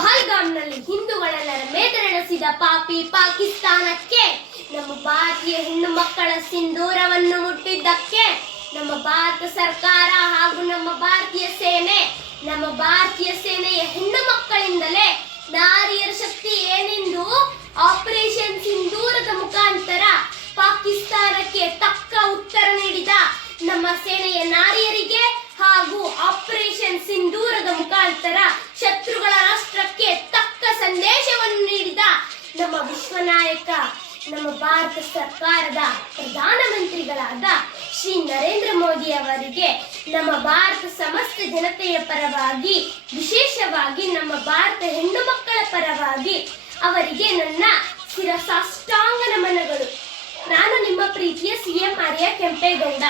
ಪಹಲ್ಗಾಮ್ನಲ್ಲಿ ಹಿಂದೂಗಳನ್ನ ಮೇತರೆಣಿಸಿದ ಪಾಪಿ ಪಾಕಿಸ್ತಾನಕ್ಕೆ, ನಮ್ಮ ಭಾರತೀಯ ಹೆಣ್ಣು ಮಕ್ಕಳ ಸಿಂಧೂರವನ್ನು ಮುಟ್ಟಿದ್ದಕ್ಕೆ, ನಮ್ಮ ಭಾರತ ಸರ್ಕಾರ ಹಾಗೂ ನಮ್ಮ ಭಾರತೀಯ ಸೇನೆ, ನಮ್ಮ ಭಾರತೀಯ ಸೇನೆಯ ಹೆಣ್ಣು ಮಕ್ಕಳಿಂದಲೇ ನಾರಿಯರ ಶಕ್ತಿ ಏನೆಂದು ಆಪರೇಷನ್ ಸಿಂಧೂರದ ಮುಖಾಂತರ ಪಾಕಿಸ್ತಾನಕ್ಕೆ ತಕ್ಕ ಉತ್ತರ ನೀಡಿದ ನಮ್ಮ ಸೇನೆಯ ನಾರಿಯರಿಗೆ ಹಾಗೂ ಆಪರೇಷನ್ ಸಿಂಧೂರದ ಮುಖಾಂತರ ಶತ್ರುಗಳ ರಾಷ್ಟ್ರಕ್ಕೆ ತಕ್ಕ ಸಂದೇಶವನ್ನು ನೀಡಿದ ನಮ್ಮ ವಿಶ್ವನಾಯಕ, ನಮ್ಮ ಭಾರತ ಸರ್ಕಾರದ ಪ್ರಧಾನಮಂತ್ರಿಗಳಾದ ಶ್ರೀ ನರೇಂದ್ರ ಮೋದಿ ಅವರಿಗೆ, ನಮ್ಮ ಭಾರತ ಸಮಸ್ತ ಜನತೆಯ ಪರವಾಗಿ, ವಿಶೇಷವಾಗಿ ನಮ್ಮ ಭಾರತ ಹೆಣ್ಣು ಮಕ್ಕಳ ಪರವಾಗಿ ಅವರಿಗೆ ನನ್ನ ಶಿರಸಾಷ್ಟಾಂಗ ನಮನಗಳು. ನಾನು ನಿಮ್ಮ ಪ್ರೀತಿಯ ಸಿ ಎಂ ಆರ್ಯ ಕೆಂಪೇಗೌಡ.